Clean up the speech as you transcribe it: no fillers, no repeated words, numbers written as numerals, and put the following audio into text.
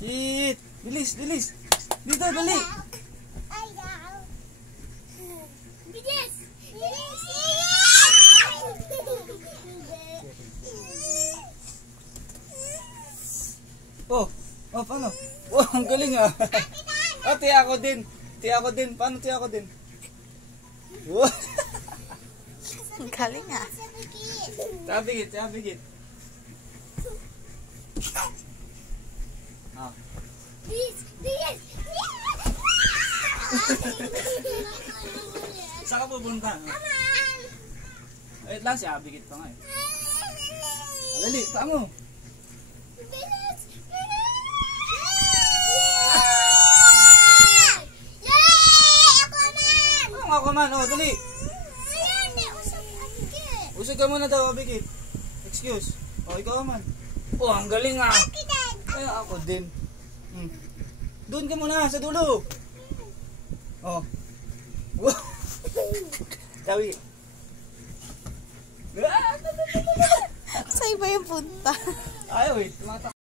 Shit! Bilis, bilis! Dito, dali! Bilis! Bilis! Oh, oh, paano? Oh, ang galing ah. Oh, tiya ako din. Tiya ako din. Paano tiya ako din? Oh. Ang galing ah. Tabigit, tabigit. Ah. Bilis! Bilis! Saan ka pupunta? Wait lang, siya abigit pa nga eh. Dali, paa mo. Bilis! Ako man, oh, dali. Usap Usog ka muna daw, abigit. Excuse. Oh, ikaw man. Oh, ang galing ah. Ay, ako din. Doon ka muna, sa dulo. Oh. Sabi. Sa iba yung punta. Ayaw eh, tumatak.